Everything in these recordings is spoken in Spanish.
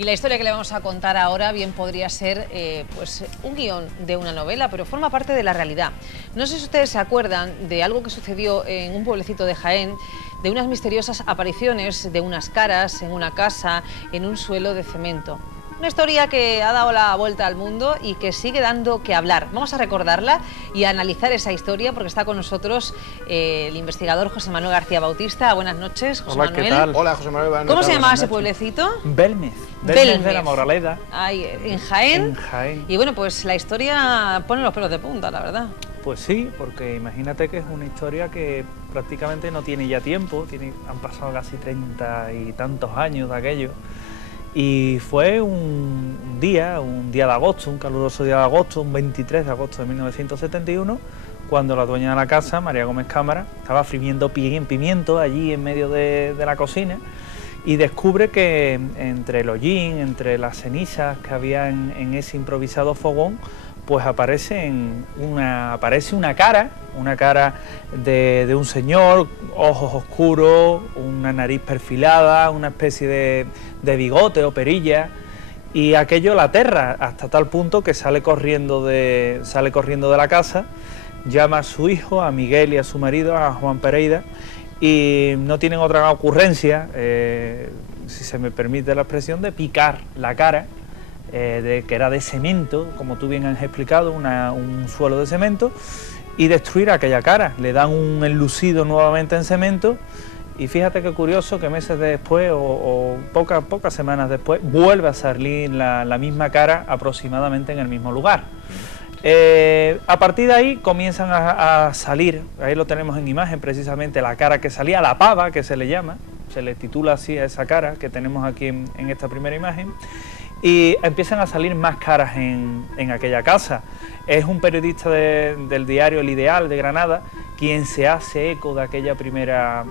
Y la historia que le vamos a contar ahora bien podría ser pues un guión de una novela, pero forma parte de la realidad. No sé si ustedes se acuerdan de algo que sucedió en un pueblecito de Jaén, de unas misteriosas apariciones de unas caras en una casa, en un suelo de cemento. Una historia que ha dado la vuelta al mundo y que sigue dando que hablar. Vamos a recordarla y a analizar esa historia porque está con nosotros el investigador José Manuel García Bautista. Buenas noches, José Manuel. ¿Qué tal? Hola, José Manuel. Buenas ¿Cómo noches. se llamaba ese pueblecito? Belmez. Belmez de la Moraleda. Ahí, en Jaén. En Jaén. Y bueno, pues la historia pone los pelos de punta, la verdad. Pues sí, porque imagínate que es una historia que prácticamente no tiene ya tiempo, han pasado casi 30 y tantos años de aquello. Y fue un día de agosto, un caluroso día de agosto, un 23 de agosto de 1971, cuando la dueña de la casa, María Gómez Cámara, estaba friendo pimiento allí en medio de la cocina y descubre que entre el hollín, entre las cenizas que había en ese improvisado fogón, pues aparece una cara de un señor, ojos oscuros, una nariz perfilada, una especie de bigote o perilla, y aquello la aterra hasta tal punto que sale corriendo de la casa, llama a su hijo, a Miguel y a su marido, a Juan Pereira, y no tienen otra ocurrencia, si se me permite la expresión, de picar la cara, que era de cemento, como tú bien has explicado, un suelo de cemento, y destruir aquella cara. Le dan un enlucido nuevamente en cemento y fíjate qué curioso que meses después o pocas semanas después vuelve a salir la misma cara aproximadamente en el mismo lugar. A partir de ahí comienzan a salir, ahí lo tenemos en imagen precisamente, la cara que salía, la pava que se le llama, se le titula así a esa cara que tenemos aquí en esta primera imagen. Y empiezan a salir más caras en aquella casa. Es un periodista del diario El Ideal de Granada quien se hace eco de aquella primera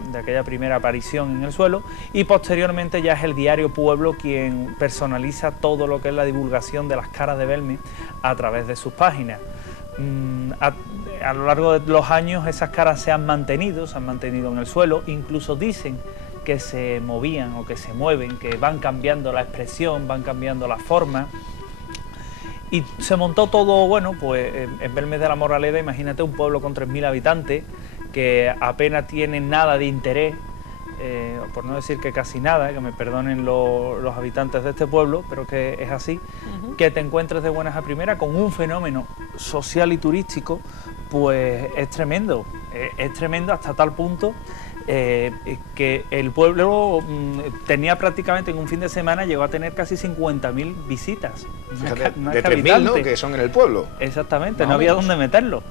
aparición en el suelo, y posteriormente ya es el diario Pueblo quien personaliza todo lo que es la divulgación de las caras de Belmez a través de sus páginas. A lo largo de los años esas caras se han mantenido en el suelo, incluso dicen que se movían o que se mueven, que van cambiando la expresión, van cambiando la forma. Y se montó todo, bueno, pues en Belmez de la Moraleda, imagínate un pueblo con 3.000 habitantes que apenas tienen nada de interés, por no decir que casi nada, que me perdonen los habitantes de este pueblo, pero que es así, que te encuentres de buenas a primeras con un fenómeno social y turístico, pues es tremendo hasta tal punto que el pueblo tenía prácticamente en un fin de semana, llegó a tener casi 50.000 visitas. De 3.000, ¿no?, que son en el pueblo. Exactamente, no había dónde meterlo.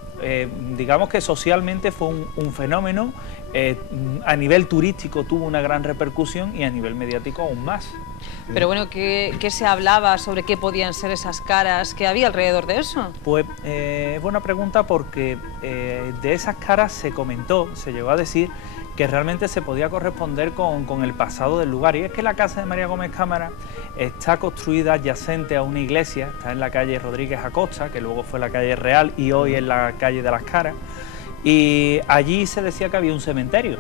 Digamos que socialmente fue un fenómeno, a nivel turístico tuvo una gran repercusión y a nivel mediático aún más. Pero bueno, ¿qué se hablaba sobre qué podían ser esas caras? ¿Qué había alrededor de eso? Pues es buena pregunta porque de esas caras se comentó, se llegó a decir que realmente se podía corresponder con el pasado del lugar. Y es que la casa de María Gómez Cámara está construida adyacente a una iglesia, está en la calle Rodríguez Acosta, que luego fue la calle Real y hoy es la calle de las Caras, y allí se decía que había un cementerio.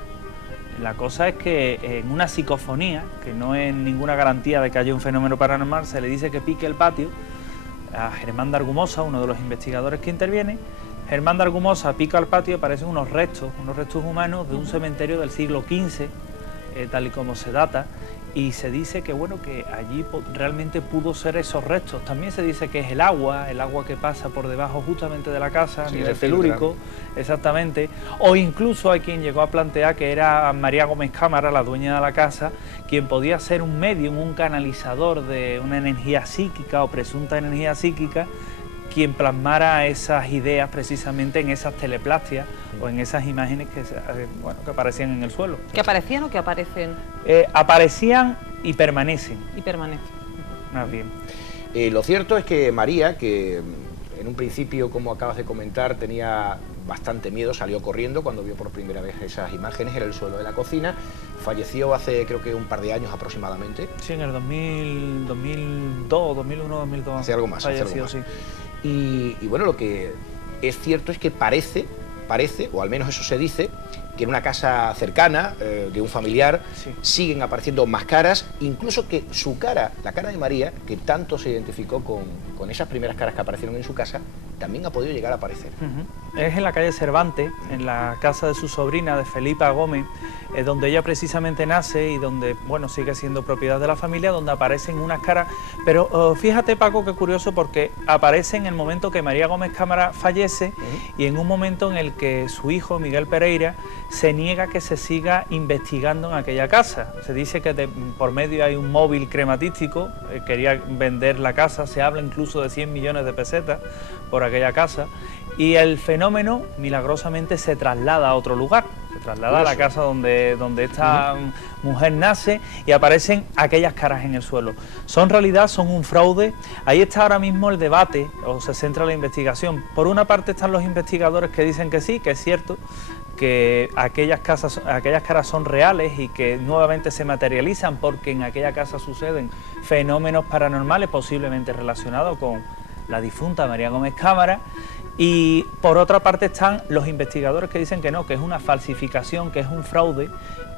La cosa es que en una psicofonía, que no es ninguna garantía de que haya un fenómeno paranormal, se le dice que pique el patio a Germán de Argumosa, uno de los investigadores que interviene. Germán de Argumosa pica al patio y aparecen unos restos humanos de un cementerio del siglo XV, tal y como se data, y se dice que bueno, que allí realmente pudo ser esos restos. También se dice que es el agua que pasa por debajo justamente de la casa, a nivel telúrico, exactamente, o incluso hay quien llegó a plantear que era María Gómez Cámara, la dueña de la casa, quien podía ser un medium, un canalizador de una energía psíquica o presunta energía psíquica, quien plasmara esas ideas precisamente en esas teleplastias o en esas imágenes que aparecían en el suelo. ¿Que aparecían o que aparecen? Aparecían y permanecen. Y permanecen. Más bien. Lo cierto es que María, que en un principio, como acabas de comentar, tenía bastante miedo, salió corriendo cuando vio por primera vez esas imágenes en el suelo de la cocina, falleció hace creo que un par de años aproximadamente. Sí, en el 2002, 2001, 2002. Hace algo más. Falleció, sí. Y bueno, lo que es cierto es que parece, o al menos eso se dice, que en una casa cercana de un familiar Sí. siguen apareciendo más caras, incluso que su cara, la cara de María, que tanto se identificó con esas primeras caras que aparecieron en su casa, también ha podido llegar a aparecer. Es en la calle Cervantes, en la casa de su sobrina, de Felipa Gómez, donde ella precisamente nace y donde, bueno, sigue siendo propiedad de la familia, donde aparecen unas caras. Pero fíjate, Paco, qué curioso, porque aparece en el momento que María Gómez Cámara fallece y en un momento en el que su hijo, Miguel Pereira, se niega que se siga investigando en aquella casa. Se dice que por medio hay un móvil crematístico, quería vender la casa, se habla incluso de 100 millones de pesetas por aquella casa, y el fenómeno milagrosamente se traslada a otro lugar, se traslada a la casa donde esta mujer nace y aparecen aquellas caras en el suelo. En realidad son un fraude. Ahí está ahora mismo el debate, o se centra la investigación. Por una parte están los investigadores que dicen que sí, que es cierto, que aquellas caras son reales y que nuevamente se materializan porque en aquella casa suceden fenómenos paranormales posiblemente relacionados con la difunta María Gómez Cámara. Y por otra parte están los investigadores que dicen que no, que es una falsificación, que es un fraude,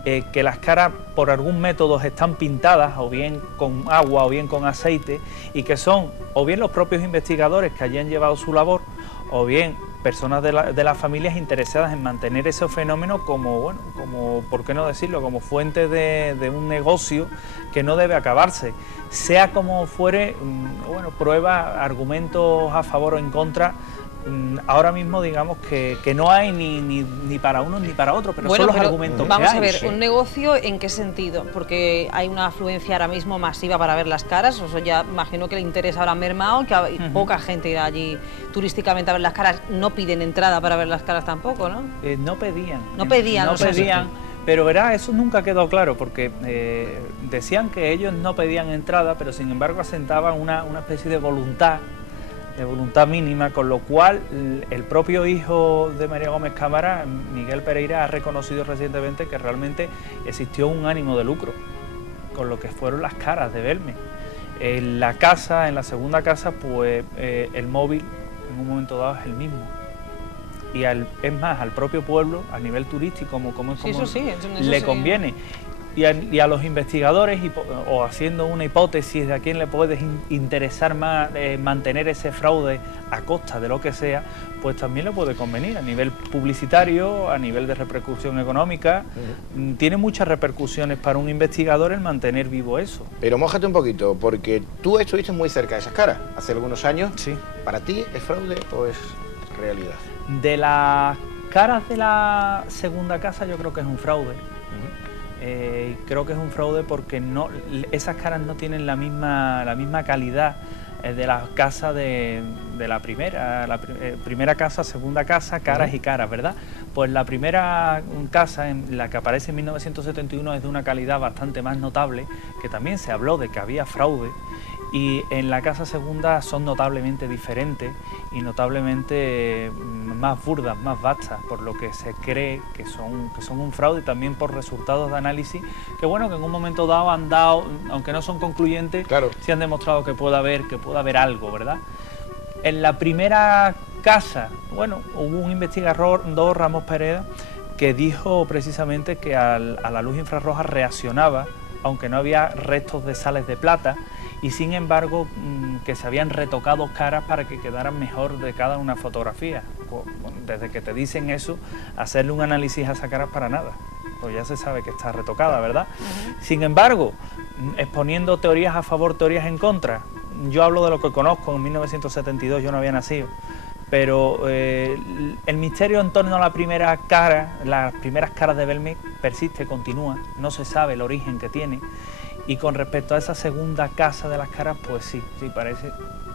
que las caras por algún método están pintadas o bien con agua o bien con aceite, y que son o bien los propios investigadores que allí han llevado su labor o bien personas de las familias interesadas en mantener ese fenómeno como, bueno, como, ¿por qué no decirlo?, como fuente de un negocio que no debe acabarse. Sea como fuere, bueno, pruebas, argumentos a favor o en contra, ahora mismo digamos que no hay ni para uno ni para otro, pero bueno, son los argumentos que hay. Vamos a ver, ¿un negocio en qué sentido? Porque hay una afluencia ahora mismo masiva para ver las caras, o sea, ya imagino que el interés habrá mermado, que poca gente irá allí turísticamente a ver las caras, no piden entrada para ver las caras tampoco, ¿no? No pedían. No pedían. Pero verá, eso nunca quedó claro, porque decían que ellos no pedían entrada, pero sin embargo asentaban una especie de voluntad mínima, con lo cual el propio hijo de María Gómez Cámara, Miguel Pereira, ha reconocido recientemente que realmente existió un ánimo de lucro con lo que fueron las caras de Belme. En la casa, en la segunda casa, pues el móvil en un momento dado es el mismo. Y es más, al propio pueblo, a nivel turístico, como le conviene. Y a los investigadores, o haciendo una hipótesis de a quién le puede interesar más mantener ese fraude a costa de lo que sea, pues también le puede convenir a nivel publicitario, a nivel de repercusión económica. Tiene muchas repercusiones para un investigador el mantener vivo eso. Pero mójate un poquito, porque tú estuviste muy cerca de esas caras hace algunos años. Sí. ¿Para ti es fraude o es realidad? De las caras de la segunda casa yo creo que es un fraude. Creo que es un fraude porque esas caras no tienen la misma calidad de las casas de la primera casa, segunda casa, caras y caras, ¿verdad? Pues la primera casa, en la que aparece en 1971, es de una calidad bastante más notable, que también se habló de que había fraude, y en la casa segunda son notablemente diferentes y notablemente más burdas, más vastas, por lo que se cree que son un fraude, también por resultados de análisis que, bueno, que en un momento dado han dado, aunque no son concluyentes, claro, sí han demostrado que puede haber algo, ¿verdad? En la primera casa, bueno, hubo un investigador, Ramos Pereda, que dijo precisamente que a la luz infrarroja reaccionaba, aunque no había restos de sales de plata, y sin embargo que se habían retocado caras para que quedaran mejor de cada una fotografía. Desde que te dicen eso, hacerle un análisis a esa cara para nada, pues ya se sabe que está retocada, ¿verdad? Sin embargo, exponiendo teorías a favor, teorías en contra, yo hablo de lo que conozco. En 1972 yo no había nacido, pero el misterio en torno a la primera cara, las primeras caras de Belme, persiste, continúa, no se sabe el origen que tiene. Y con respecto a esa segunda casa de las caras, pues sí parece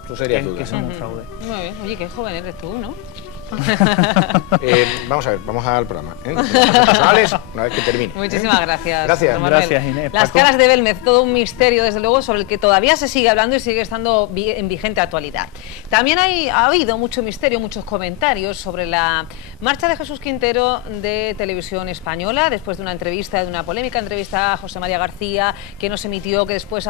que son un fraude. Muy bien. Oye, qué joven eres tú, ¿no? Vamos a ver, vamos al programa. Personales, una vez que termine. Muchísimas gracias. Gracias, Inés. Las caras de Belmez, todo un misterio, desde luego, sobre el que todavía se sigue hablando y sigue estando en vigente actualidad. También ha habido mucho misterio, muchos comentarios sobre la marcha de Jesús Quintero de Televisión Española, después de una polémica entrevista a José María García, que nos emitió, que después